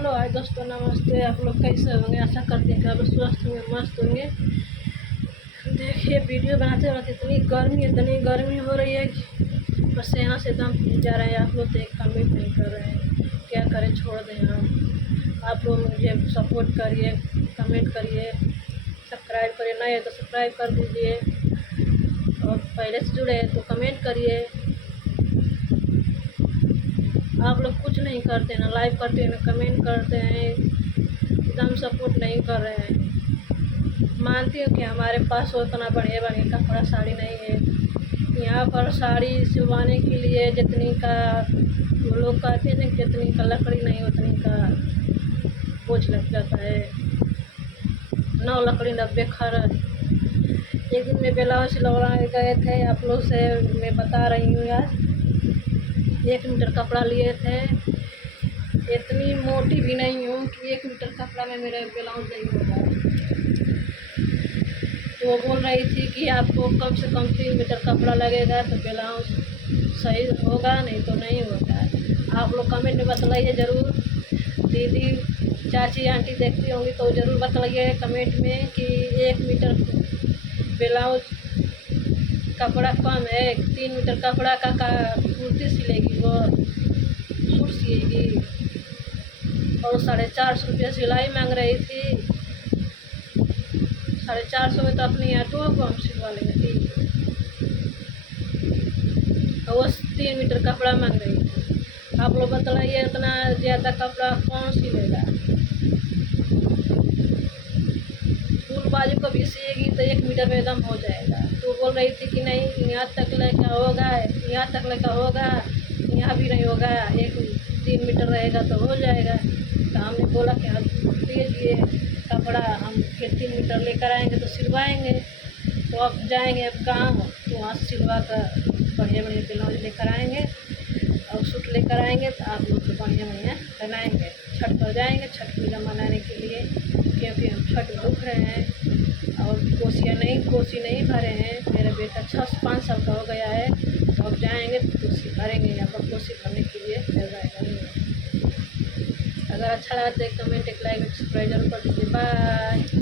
Hello hi दोस्तों, नमस्ते। आप लोग कैसे होंगे? आशा करते हैं कि आप लोग स्वस्थ होंगे, मस्त होंगे। देखिए, वीडियो बनाते वक्त इतनी गर्मी हो रही है कि पसीना से दम फूट जा रहा है। आप लोग तो एक कमेंट नहीं कर रहे हैं, क्या करें, छोड़ दें हम। आप लोग मुझे सपोर्ट करिए, कमेंट करिए, सब्सक्राइब करिए। नए है तो सब्सक्राइब कर दीजिए, और पहले से जुड़े हैं तो कमेंट करिए। आप लोग कुछ नहीं करते, ना लाइक करते हैं, ना कमेंट करते हैं, एकदम सपोर्ट नहीं कर रहे हैं। मानती हूँ कि हमारे पास उतना बढ़िया बढ़िया कपड़ा साड़ी नहीं है। यहाँ पर साड़ी सिलवाने के लिए जितनी का वो लोग कहते हैं, जितनी का लकड़ी नहीं उतनी का बोझ लग जाता है। 9 लकड़ी 90 खर। एक दिन में ब्लाउज सिलवाने गए थे, आप लोग से मैं बता रही हूँ यार। 1 मीटर कपड़ा लिए थे। इतनी मोटी भी नहीं हूँ कि 1 मीटर कपड़ा में मेरा ब्लाउज नहीं होगा। तो वो बोल रही थी कि आपको कम से कम 3 मीटर कपड़ा लगेगा तो ब्लाउज सही होगा, नहीं तो नहीं होगा। आप लोग कमेंट में बतलाइए ज़रूर। दीदी, चाची, आंटी देखती होंगी तो ज़रूर बतलाइए कमेंट में कि 1 मीटर ब्लाउज कपड़ा कम है। 3 मीटर कपड़ा का कुर्ती सिलेगी, वो सूट सिएगी, और 450 रुपया सिलाई मांग रही थी। 450 में तो अपनी ऑटो को हम सिलवा लेंगे थी, और वो 3 मीटर कपड़ा मांग रही थी। आप लोग बतलाइए, इतना ज़्यादा कपड़ा कौन सिलेगा? फुल बाजू को भी सिएगी तो 1 मीटर में एकदम हो जाएगा। तो बोल रही थी कि नहीं, यहाँ तक लेकर होगा, यहाँ तक लेकर होगा, यहाँ भी नहीं होगा, 3 मीटर रहेगा तो हो जाएगा। तो हमने बोला कि आप दीजिए कपड़ा, हम फिर 3 मीटर लेकर आएंगे तो सिलवाएंगे। तो अब जाएंगे अब गाँव, तो वहाँ से सिलवा कर बढ़िया बढ़िया ब्लाउज लेकर आएंगे और सूट लेकर आएंगे, तो आप लोग को बढ़िया बढ़िया बनाएंगे। छठ पर जाएंगे, छठ पूजा मनाने के लिए, क्योंकि हम छठ भूख रहे हैं और कोसी नहीं भरे हैं। मेरा बेटा 5 साल का हो गया है, तो अब जाएंगे तो कोसी भरेंगे। यहाँ पर कोसी भरने के लिए जाएगा नहीं है। अगर अच्छा लगा तो एक कमेंट, एक लाइक, सब्सक्राइब जरूर कर दीजिए। बाय।